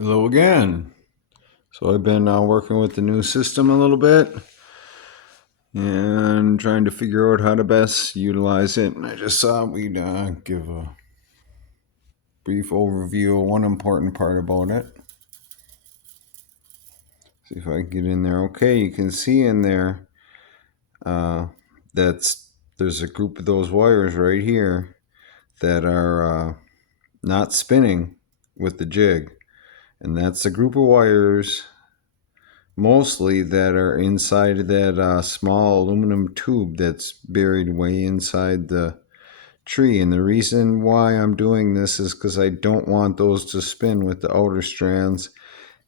Hello again. So I've been working with the new system a little bit and trying to figure out how to best utilize it. And I just thought we'd give a brief overview of one important part about it. See if I can get in there. Okay, you can see in there there's a group of those wires right here that are not spinning with the jig. And that's the group of wires mostly that are inside of that small aluminum tube that's buried way inside the tree. And the reason why I'm doing this is because I don't want those to spin with the outer strands.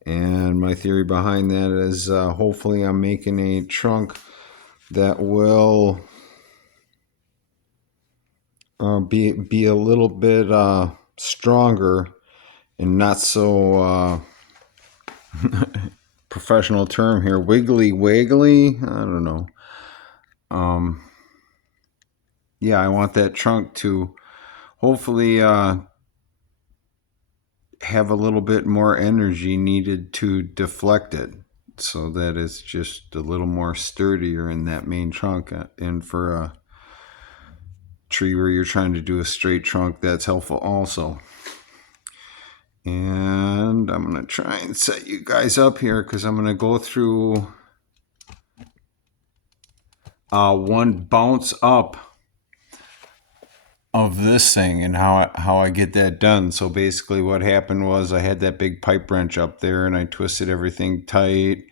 And my theory behind that is hopefully I'm making a trunk that will be a little bit stronger and not so professional term here, wiggly wiggly. I don't know. Yeah, I want that trunk to hopefully have a little bit more energy needed to deflect it so that it's just a little more sturdier in that main trunk. And for a tree where you're trying to do a straight trunk, that's helpful also. And I'm going to try and set you guys up here because I'm going to go through one bounce up of this thing and how I get that done. So basically what happened was I had that big pipe wrench up there and I twisted everything tight,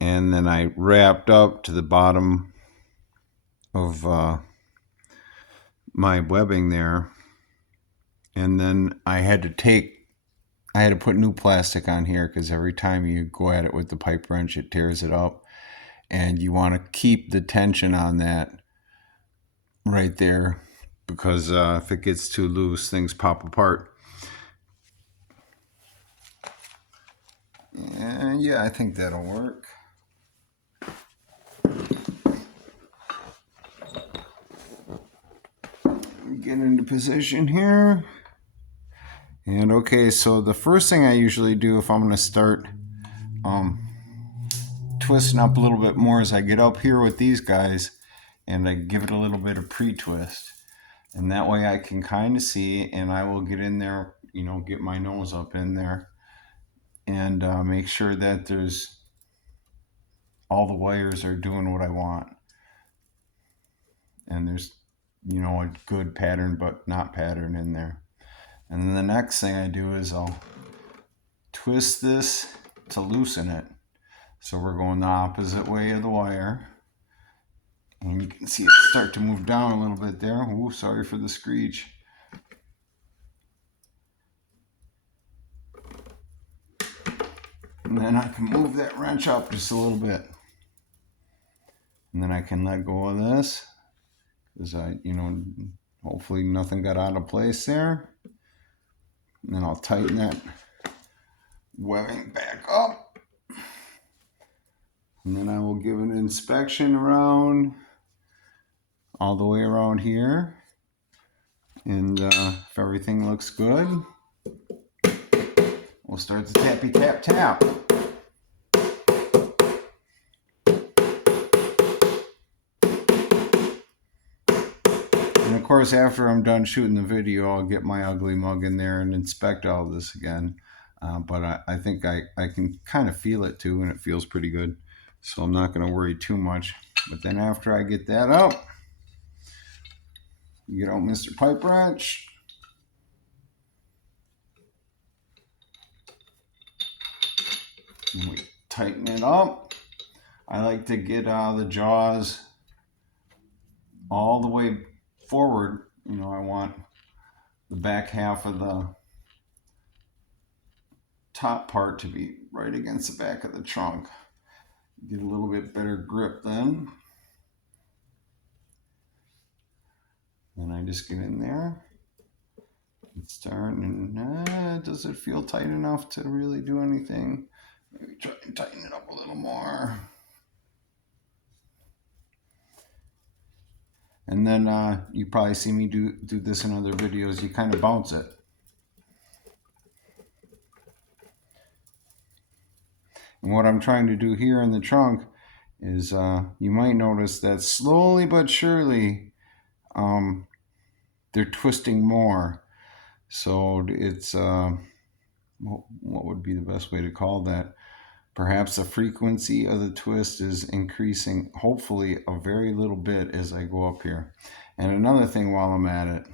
and then I wrapped up to the bottom of my webbing there, and then I had to put new plastic on here because every time you go at it with the pipe wrench it tears it up, and you want to keep the tension on that right there because if it gets too loose, things pop apart. And yeah, I think that'll work. Get into position here. And okay, so the first thing I usually do if I'm going to start twisting up a little bit more is I get up here with these guys and I give it a little bit of pre-twist. And that way I can kind of see, and I will get in there, get my nose up in there and make sure that all the wires are doing what I want. And there's, a good pattern but not pattern in there. And then the next thing I do is I'll twist this to loosen it. So we're going the opposite way of the wire. And you can see it start to move down a little bit there. Ooh, sorry for the screech. And then I can move that wrench up just a little bit. And then I can let go of this. Because hopefully nothing got out of place there. And then I'll tighten that webbing back up. And then I will give an inspection around, all the way around here. And if everything looks good, we'll start the tappy tap tap. And of course, after I'm done shooting the video, I'll get my ugly mug in there and inspect all this again. But I think I can kind of feel it too, and it feels pretty good. So I'm not going to worry too much. But then after I get that out, you get out Mr. Pipe Wrench. And we tighten it up. I like to get the jaws all the way forward. I want the back half of the top part to be right against the back of the trunk. Get a little bit better grip then. Then I just get in there and start, and does it feel tight enough to really do anything? Maybe try and tighten it up a little more. And then you probably see me do this in other videos. You kind of bounce it. And what I'm trying to do here in the trunk is you might notice that slowly but surely they're twisting more. So it's, what would be the best way to call that? Perhaps the frequency of the twist is increasing, hopefully a very little bit as I go up here. And another thing while I'm at it,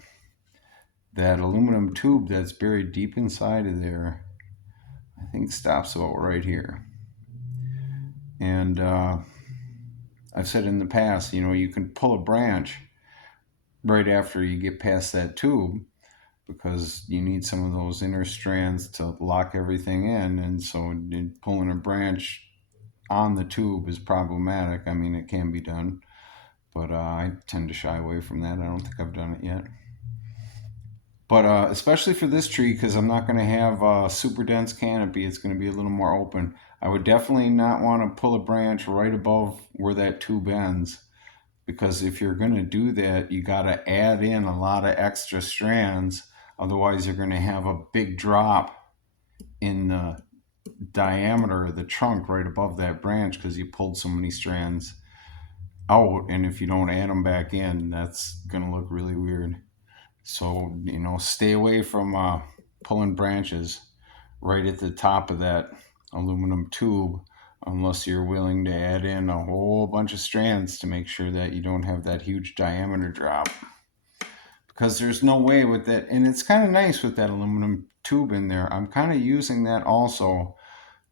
that aluminum tube that's buried deep inside of there, I think stops about right here. And I've said in the past, you can pull a branch right after you get past that tube, because you need some of those inner strands to lock everything in. And so pulling a branch on the tube is problematic. I mean, it can be done, but I tend to shy away from that. I don't think I've done it yet. But especially for this tree, because I'm not going to have a super dense canopy, it's going to be a little more open. I would definitely not want to pull a branch right above where that tube ends, because if you're going to do that, you got to add in a lot of extra strands. Otherwise, you're going to have a big drop in the diameter of the trunk right above that branch, because you pulled so many strands out. And if you don't add them back in, that's going to look really weird. So, stay away from pulling branches right at the top of that aluminum tube, unless you're willing to add in a whole bunch of strands to make sure that you don't have that huge diameter drop. Because there's no way with that, and it's kind of nice with that aluminum tube in there. I'm kind of using that also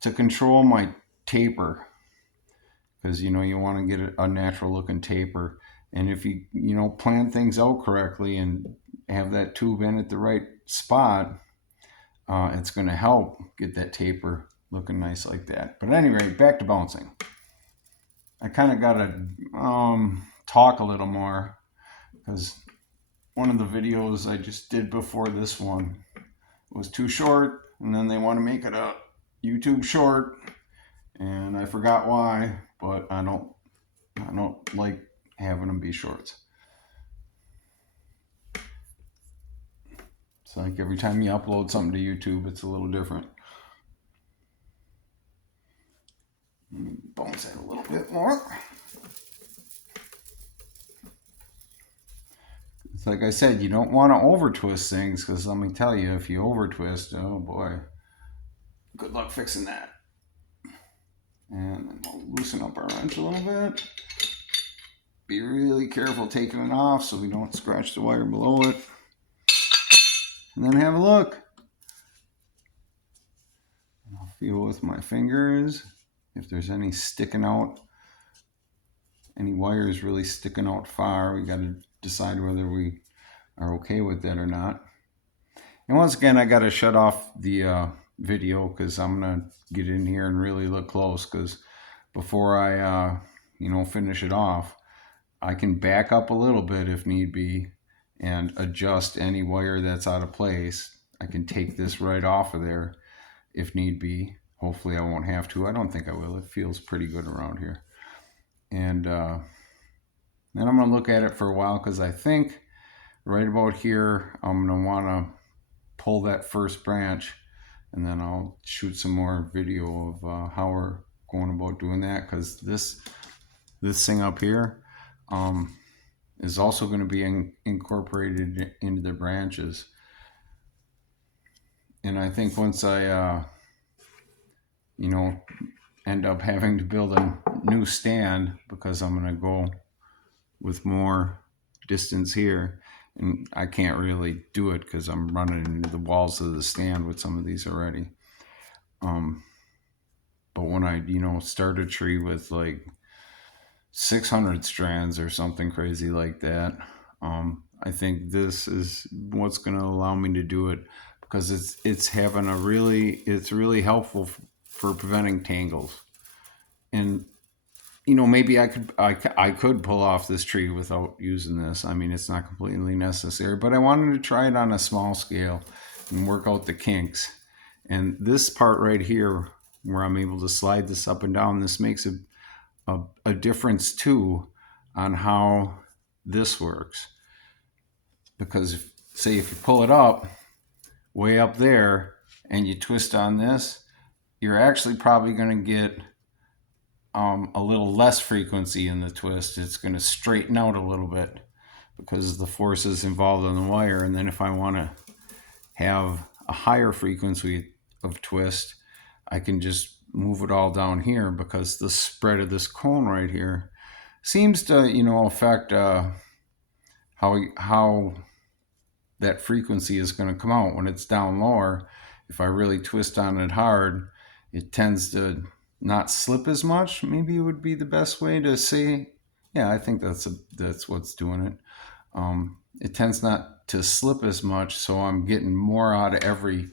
to control my taper, because you want to get a natural looking taper. And if you plan things out correctly and have that tube in at the right spot, it's going to help get that taper looking nice like that. But at any rate, back to bouncing. I kind of got to talk a little more, because one of the videos I just did before this one was too short, and then they want to make it a YouTube short, and I forgot why, but I don't like having them be shorts. It's like every time you upload something to YouTube, it's a little different. Bounce it a little bit more. It's like I said, you don't want to over twist things, because let me tell you, if you over twist, oh boy, good luck fixing that. And then we'll loosen up our wrench a little bit. Be really careful taking it off so we don't scratch the wire below it. And then have a look. I'll feel with my fingers if there's any sticking out, any wires really sticking out far. We got to decide whether we are okay with that or not. And once again, I got to shut off the video, because I'm going to get in here and really look close, because before I finish it off, I can back up a little bit if need be and adjust any wire that's out of place. I can take this right off of there if need be. Hopefully I won't have to. I don't think I will. It feels pretty good around here. And then I'm going to look at it for a while, because I think right about here I'm going to want to pull that first branch, and then I'll shoot some more video of how we're going about doing that, because this thing up here is also going to be incorporated into the branches. And I think once I end up having to build a new stand, because I'm going to go with more distance here, and I can't really do it because I'm running into the walls of the stand with some of these already. But when I start a tree with like 600 strands or something crazy like that, I think this is what's going to allow me to do it, because it's really helpful for preventing tangles. And maybe I could pull off this tree without using this. I mean, it's not completely necessary, but I wanted to try it on a small scale and work out the kinks. And this part right here, where I'm able to slide this up and down, this makes a difference too on how this works. Because say if you pull it up way up there and you twist on this, you're actually probably going to get a little less frequency in the twist. It's going to straighten out a little bit because the forces involved in the wire. And then if I want to have a higher frequency of twist, I can just move it all down here because the spread of this cone right here seems to, affect how that frequency is going to come out. When it's down lower, if I really twist on it hard, it tends to not slip as much. Maybe it would be the best way to say. Yeah, I think that's what's doing it. It tends not to slip as much, so I'm getting more out of every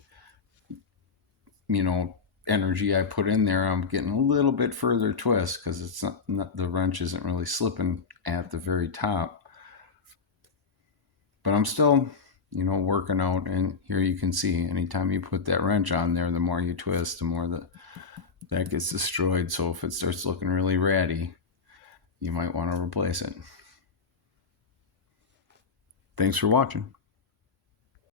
energy I put in there. I'm getting a little bit further twist because it's not the wrench isn't really slipping at the very top. But I'm still working out, and here you can see anytime you put that wrench on there, the more you twist, the more that gets destroyed. So if it starts looking really ratty, you might want to replace it. Thanks for watching.